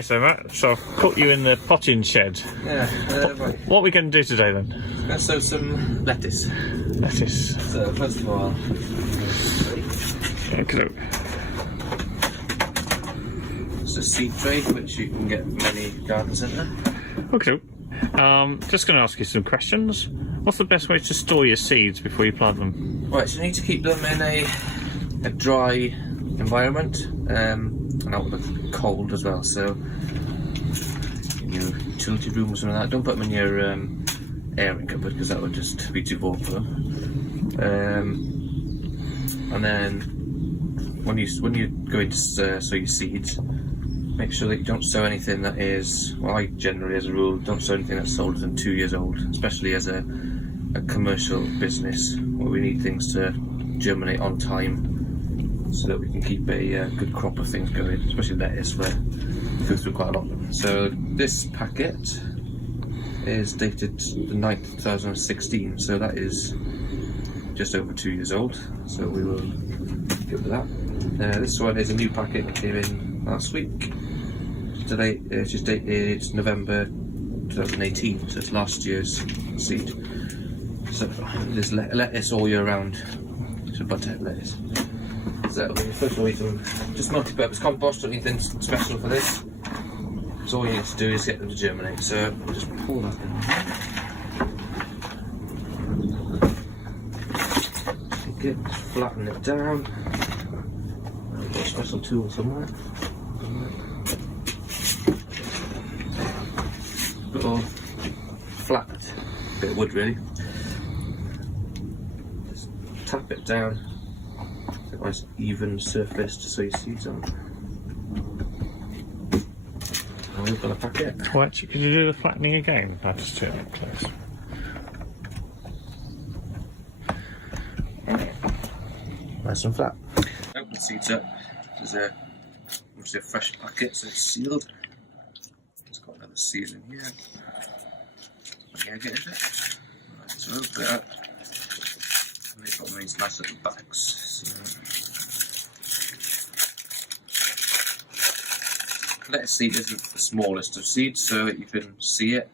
Okay, so Matt, so I've put you in the potting shed. Yeah, right. What are we going to do today then? Let's sow some lettuce. Lettuce. So first of all, Okay. it's a seed tray which you can get from any garden centre. Okay. Just going to ask you some questions. What's the best way to store your seeds before you plant them? Right, so you need to keep them in a dry environment and out with the cold as well. So in your utility room or something like that. Don't put them in your airing cupboard because that would just be too warm for them. And then when you go to sow your seeds, make sure that you don't sow anything that is, well, I generally as a rule don't sow anything that's older than 2 years old, especially as a commercial business where we need things to germinate on time so that we can keep a good crop of things going, especially lettuce where we go through quite a lot of them. So this packet is dated the 9th 2016, so that is just over 2 years old, so we will go with that. This one is a new packet that came in last week. Today it's just dated November 2018, so it's last year's seed. So there's lettuce all year round, so butter lettuce. So first of all, just multi-purpose compost, don't need anything special for this. So all you need to do is get them to germinate. So we'll just pull that in. Take it, flatten it down. I've got a special tool somewhere. Little flat bit of wood really. Just tap it down. It's a nice even surface to sow your seeds on. And we've got a packet. Well, actually, could you do the flattening again? I'll just turn it close. Nice and flat. Open the seeds up. There's obviously a fresh packet, so it's sealed. It's got another seal in here. Yeah, get into it. Right, so open it up. And they've got these nice little bags. So, lettuce seed isn't the smallest of seeds, so you can see it.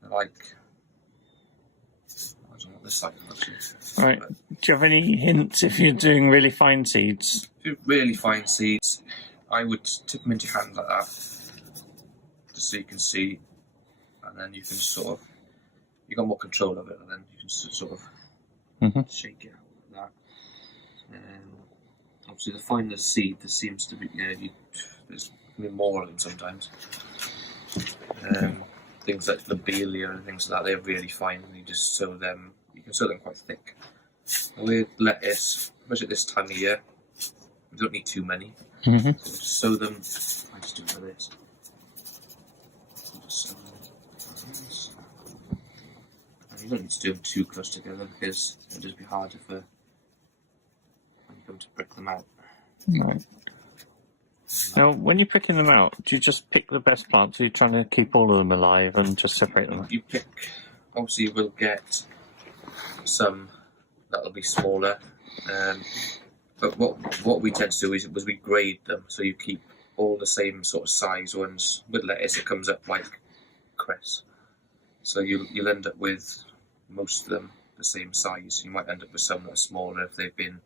They're like, I don't know what this side looks like. Right. Do you have any hints if you're doing really fine seeds? If you're really fine seeds, I would tip them into your hand like that, just so you can see, and then you can sort of, you got more control of it, and then you can sort of shake it out like that. Obviously, the finer the seed, there seems to be, there's more of them sometimes. Things like lobelia and things like that, they're really fine, and you just sow them. You can sow them quite thick. With lettuce, especially at this time of year, you don't need too many. So just sow them. I just do it like this. Just sow them like this. And you don't need to do them too close together because it'll just be harder when you come to prick them out. Right. Now, when you're picking them out, do you just pick the best plants, or are you trying to keep all of them alive and just separate them? You pick, obviously you will get some that'll be smaller, but what we tend to do is we grade them, so you keep all the same sort of size ones. With lettuce it comes up like cress, so you'll end up with most of them the same size. You might end up with some that are smaller if they've been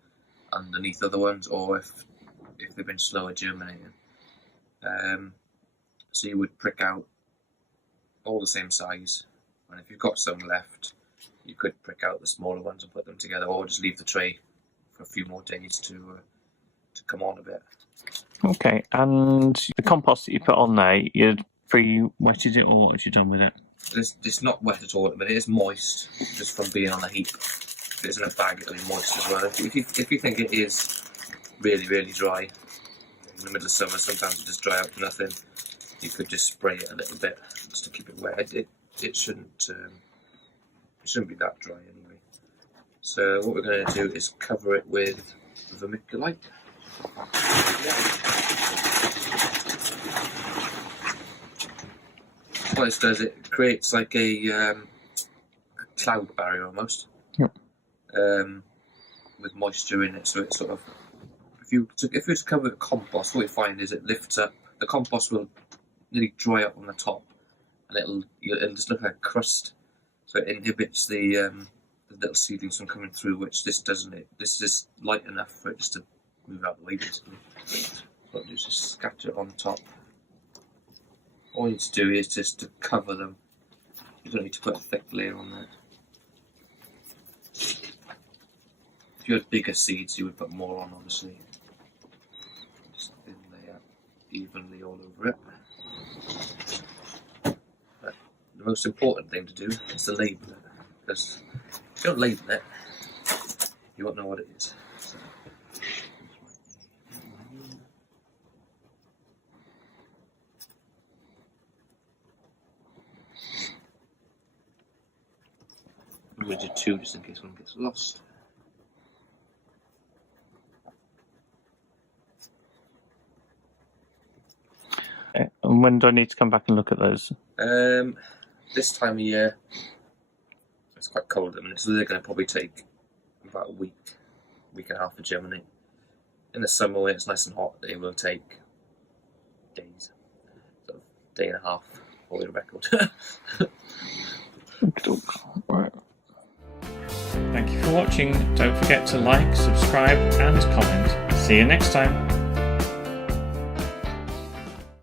underneath other ones, or if they've been slower germinating. So you would prick out all the same size, and if you've got some left, you could prick out the smaller ones and put them together, or just leave the tray for a few more days to come on a bit. Okay, and the compost that you put on there, you pre-wetted it, or what have you done with it? It's not wet at all, but it is moist just from being on a heap. If it's in a bag, it'll be moist as well. If you think it is really, really dry, in the middle of summer, sometimes it just dry out to nothing. You could just spray it a little bit just to keep it wet. It shouldn't be that dry anyway. So what we're going to do is cover it with vermiculite. What this does, it creates like a cloud barrier almost. Yep. With moisture in it, so it sort of, if it's covered with compost, what we find is it lifts up. The compost will nearly dry up on the top, and it'll just look like a crust. So it inhibits the little seedlings from coming through, which this doesn't. This is light enough for it just to move out of the way, basically. What you just scatter it on the top. All you need to do is just to cover them. You don't need to put a thick layer on there. If you had bigger seeds, you would put more on, obviously. Just thin layer evenly all over it. But the most important thing to do is to label it, because if you don't label it, you won't know what it is. So, I'm going to do 2 just in case one gets lost. And when do I need to come back and look at those? This time of year, it's quite cold at the minute, so they're going to probably take about a week and a half to germinate. In the summer, when it's nice and hot, they will take days, so day and a half, for the record. Right. Thank you for watching. Don't forget to like, subscribe and comment. See you next time.